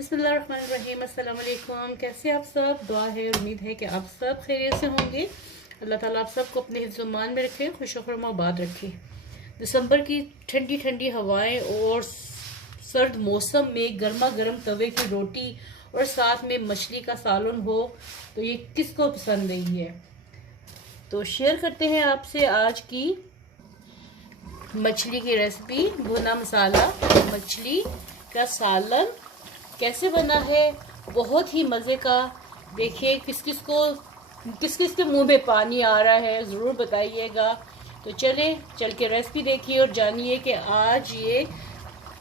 बिस्मिल्लाहिर्रहमानिर्रहीम। अस्सलाम वालेकुम। कैसे आप सब? दुआ है, उम्मीद है कि आप सब खैरियत से होंगे। अल्लाह ताला आप सबको अपने हिफ्ज़-ओ-मान में रखे, खुश-ओ-खुर्म आबाद रखे। दिसंबर की ठंडी ठंडी हवाएं और सर्द मौसम में गर्मा गर्म तवे की रोटी और साथ में मछली का सालन हो तो ये किसको पसंद नहीं है। तो शेयर करते हैं आपसे आज की मछली की रेसिपी। भुना मसाला मछली का सालन कैसे बना है, बहुत ही मज़े का। देखिए किस किस के मुंह में पानी आ रहा है, ज़रूर बताइएगा। तो चल के रेसिपी देखिए और जानिए कि आज ये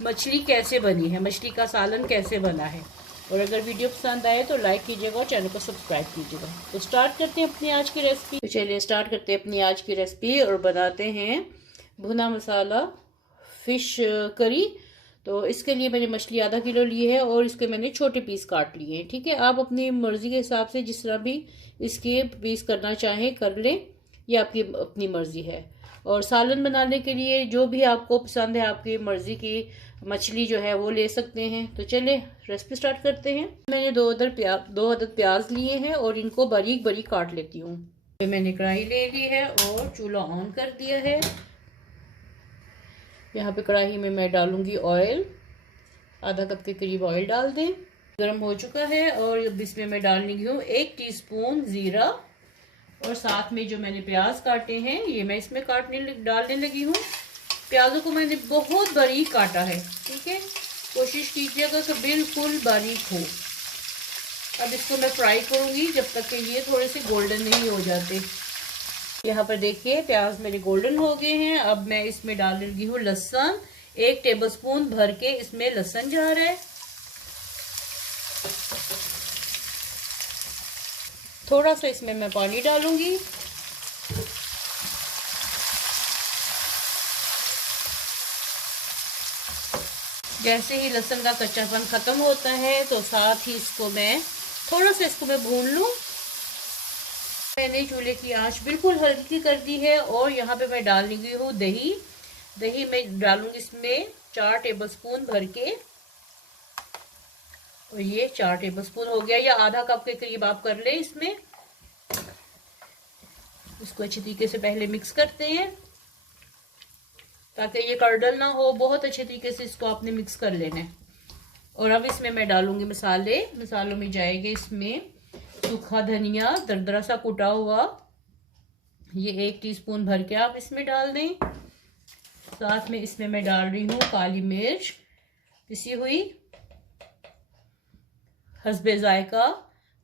मछली कैसे बनी है, मछली का सालन कैसे बना है। और अगर वीडियो पसंद आए तो लाइक कीजिएगा और चैनल को सब्सक्राइब कीजिएगा। तो स्टार्ट करते हैं अपनी आज की रेसिपी। तो चलिए स्टार्ट करते हैं अपनी आज की रेसिपी और बनाते हैं भुना मसाला फ़िश करी। तो इसके लिए मैंने मछली आधा किलो ली है और इसके मैंने छोटे पीस काट लिए हैं। ठीक है, आप अपनी मर्ज़ी के हिसाब से जिस तरह भी इसके पीस करना चाहें कर लें, ये आपकी अपनी मर्ज़ी है। और सालन बनाने के लिए जो भी आपको पसंद है, आपकी मर्ज़ी की मछली जो है वो ले सकते हैं। तो चले रेसिपी स्टार्ट करते हैं। मैंने दो अदद प्याज लिए हैं और इनको बारीक बारीक काट लेती हूँ। मैंने कढ़ाई ले ली है और चूल्हा ऑन कर दिया है। यहाँ पे कढ़ाई में मैं डालूंगी ऑयल, आधा कप के करीब ऑयल डाल दें। गर्म हो चुका है और अब इसमें मैं डालने लगी हूँ 1 टीस्पून जीरा और साथ में जो मैंने प्याज काटे हैं ये मैं इसमें डालने लगी हूँ। प्याजों को मैंने बहुत बारीक काटा है। ठीक है, कोशिश कीजिएगा कि बिल्कुल बारीक हो। अब इसको मैं फ्राई करूँगी जब तक कि ये थोड़े से गोल्डन नहीं हो जाते। यहाँ पर देखिए प्याज मेरे गोल्डन हो गए हैं। अब मैं इसमें डाल लगी हूँ लहसुन। 1 टेबलस्पून भर के इसमें लहसुन जा रहा है। थोड़ा सा इसमें मैं पानी डालूंगी। जैसे ही लहसुन का कच्चापन खत्म होता है तो साथ ही इसको मैं थोड़ा सा भून लूं। मैंने चूल्हे की आंच बिल्कुल हल्की कर दी है और यहाँ पे मैं डाल लगी हूँ दही। दही मैं डालूंगी इसमें 4 टेबलस्पून भर के। और ये 4 टेबलस्पून हो गया, या आधा कप के करीब आप कर ले। इसमें इसको अच्छी तरीके से पहले मिक्स करते हैं ताकि ये कर्डल ना हो। बहुत अच्छे तरीके से इसको आपने मिक्स कर लेना है। और अब इसमें मैं डालूंगी मसाले। मसालों में जाएंगे इसमें सूखा धनिया दरदरा सा कुटा हुआ, ये 1 टीस्पून भर के आप इसमें डाल दें। साथ में इसमें मैं डाल रही हूँ काली मिर्च पिसी हुई, हस्बे जायका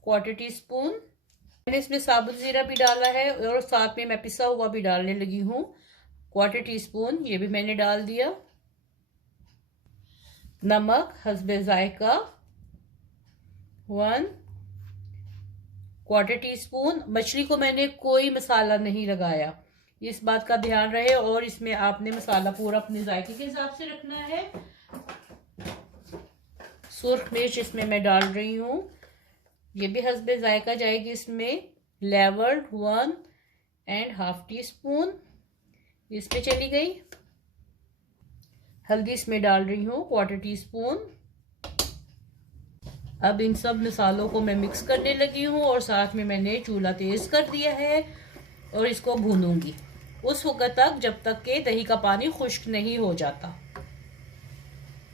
1/4 टीस्पून। मैंने इसमें साबुत जीरा भी डाला है और साथ में मैं पिसा हुआ भी डालने लगी हूँ 1/4 टीस्पून, ये भी मैंने डाल दिया। नमक हस्बे जायका 1/4 टीस्पून। मछली को मैंने कोई मसाला नहीं लगाया, इस बात का ध्यान रहे। और इसमें आपने मसाला पूरा अपने जायके के हिसाब से रखना है। सुर्ख मिर्च इसमें मैं डाल रही हूँ, ये भी हस्बे जायका जाएगी इसमें। लेवर 1.5 टीस्पून इस पे चली गई। हल्दी इसमें डाल रही हूँ 1/4 टीस्पून। अब इन सब मसालों को मैं मिक्स करने लगी हूँ और साथ में मैंने चूल्हा तेज कर दिया है और इसको भूनूंगी उस वक्त तक जब तक कि दही का पानी खुश्क नहीं हो जाता।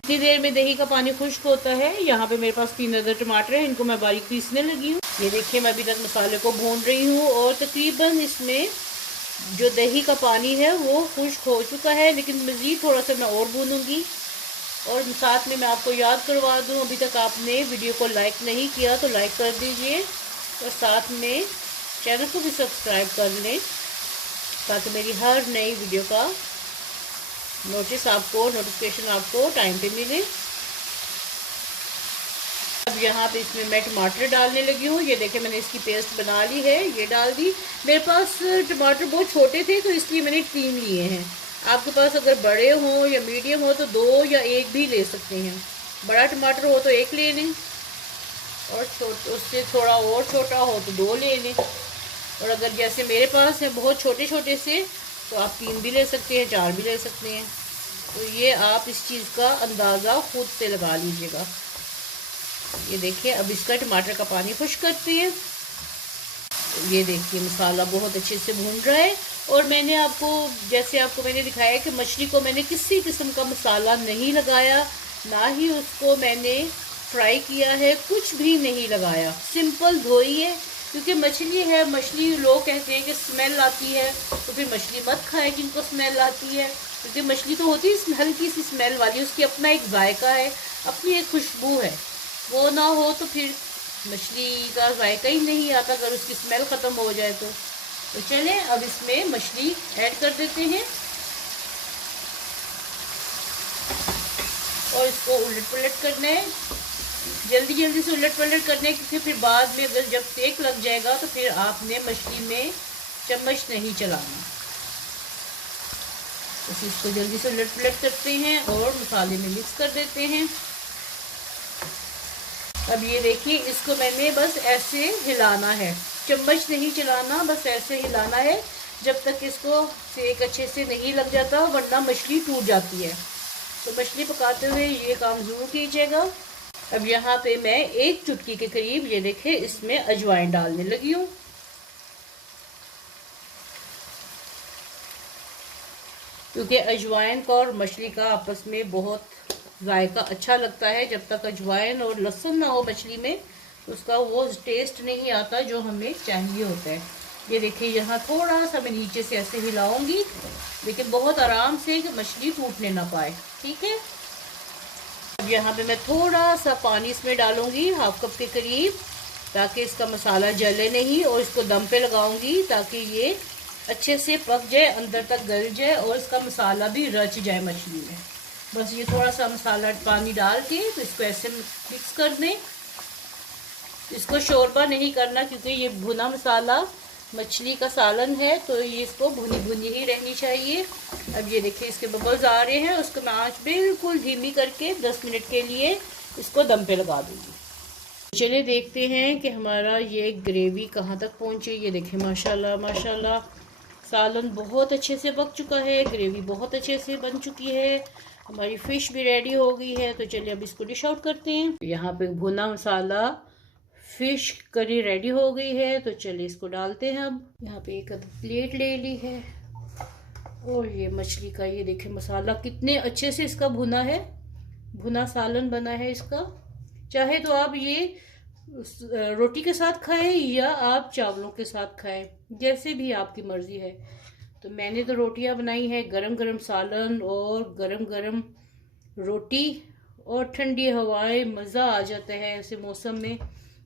इतनी देर में दही का पानी खुश्क होता है। यहाँ पे मेरे पास 3 अदर टमाटर हैं, इनको मैं बारीक पीसने लगी हूँ। ये देखिए मैं अभी तक मसाले को भून रही हूँ और तकरीबन इसमें जो दही का पानी है वो खुश्क हो चुका है, लेकिन मज़ीद थोड़ा सा मैं और भूनूंगी। और साथ में मैं आपको याद करवा दूं, अभी तक आपने वीडियो को लाइक नहीं किया तो लाइक कर दीजिए और साथ में चैनल को भी सब्सक्राइब कर लें ताकि मेरी हर नई वीडियो का नोटिफिकेशन आपको टाइम पे मिले। अब यहाँ पे इसमें मैं टमाटर डालने लगी हूँ। ये देखिए मैंने इसकी पेस्ट बना ली है, ये डाल दी। मेरे पास टमाटर बहुत छोटे थे तो इसलिए मैंने 3 लिए हैं। आपके पास अगर बड़े हों या मीडियम हो तो 2 या 1 भी ले सकते हैं। बड़ा टमाटर हो तो 1 ले लें और उससे थोड़ा और छोटा हो तो 2 ले लें। और अगर जैसे मेरे पास है बहुत छोटे छोटे से तो आप 3 भी ले सकते हैं, 4 भी ले सकते हैं। तो ये आप इस चीज़ का अंदाज़ा खुद से लगा लीजिएगा। ये देखिए अब इसका टमाटर का पानी खुश करते हैं। ये देखिए मसाला बहुत अच्छे से भून रहा है। और मैंने आपको जैसे आपको मैंने दिखाया कि मछली को मैंने किसी किस्म का मसाला नहीं लगाया, ना ही उसको मैंने फ्राई किया है, कुछ भी नहीं लगाया, सिंपल धोई है। क्योंकि मछली है, मछली लोग कहते हैं कि स्मेल आती है, तो फिर मछली मत खाए जिनको स्मेल आती है, क्योंकि मछली तो होती है हल्की सी स्मेल वाली, उसकी अपना एक जायका है, अपनी एक खुशबू है। वो ना हो तो फिर मछली का जायका ही नहीं आता अगर उसकी स्मेल ख़त्म हो जाए तो चलें अब इसमें मछली ऐड कर देते हैं और इसको उलट पलट करना है। जल्दी जल्दी से उलट पलट करना है, क्योंकि फिर बाद में अगर जब सेक लग जाएगा तो फिर आपने मछली में चम्मच नहीं चलाना। तो इसको जल्दी से उलट पलट करते हैं और मसाले में मिक्स कर देते हैं। अब ये देखिए इसको मैंने बस ऐसे हिलाना है, चम्मच नहीं चलाना, बस ऐसे हिलाना है जब तक इसको सेक अच्छे से नहीं लग जाता, वरना मछली टूट जाती है। तो मछली पकाते हुए ये काम ज़रूर कीजिएगा। अब यहाँ पे मैं 1 चुटकी के करीब ये देखें इसमें अजवाइन डालने लगी हूँ। क्योंकि अजवाइन का और मछली का आपस में बहुत जायका अच्छा लगता है। जब तक अजवाइन और लहसुन ना हो मछली में तो उसका वो टेस्ट नहीं आता जो हमें चाहिए होता है। ये देखिए यहाँ थोड़ा सा मैं नीचे से ऐसे हिलाऊंगी, लेकिन बहुत आराम से कि मछली टूटने ना पाए, ठीक है। अब यहाँ पे मैं थोड़ा सा पानी इसमें डालूंगी, 1/2 कप के करीब, ताकि इसका मसाला जले नहीं, और इसको दम पे लगाऊंगी ताकि ये अच्छे से पक जाए, अंदर तक गल जाए और इसका मसाला भी रच जाए मछली में। बस ये थोड़ा सा मसाला पानी डाल के तो इसको ऐसे मिक्स कर दें। इसको शोरबा नहीं करना, क्योंकि ये भुना मसाला मछली का सालन है, तो ये इसको भुनी भुनी ही रहनी चाहिए। अब ये देखिए इसके बबल्स आ रहे हैं, उसको मैं आँच बिल्कुल धीमी करके 10 मिनट के लिए इसको दम पे लगा दूँगी। चलिए देखते हैं कि हमारा ये ग्रेवी कहाँ तक पहुँची। ये देखिए माशाल्लाह माशाल्लाह सालन बहुत अच्छे से पक चुका है, ग्रेवी बहुत अच्छे से बन चुकी है, हमारी फ़िश भी रेडी हो गई है। तो चलिए अब इसको डिश आउट करते हैं। यहाँ पे भुना मसाला फ़िश करी रेडी हो गई है, तो चलिए इसको डालते हैं। अब यहाँ पे एक प्लेट ले ली है और ये मछली का ये देखिए मसाला कितने अच्छे से इसका भुना है, भुना सालन बना है इसका। चाहे तो आप ये रोटी के साथ खाएं या आप चावलों के साथ खाएं, जैसे भी आपकी मर्ज़ी है। तो मैंने तो रोटियां बनाई है, गरम गरम सालन और गरम गरम रोटी और ठंडी हवाएं, मज़ा आ जाता है ऐसे मौसम में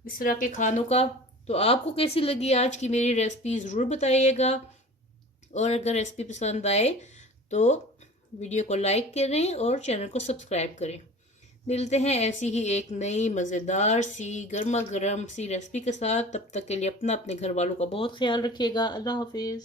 इस तरह के खानों का। तो आपको कैसी लगी आज की मेरी रेसिपी ज़रूर बताइएगा, और अगर रेसिपी पसंद आए तो वीडियो को लाइक करें और चैनल को सब्सक्राइब करें। मिलते हैं ऐसी ही एक नई मज़ेदार सी गर्मा गर्म सी रेसिपी के साथ। तब तक के लिए अपना अपने घर वालों का बहुत ख्याल रखिएगा। अल्लाह हाफिज़।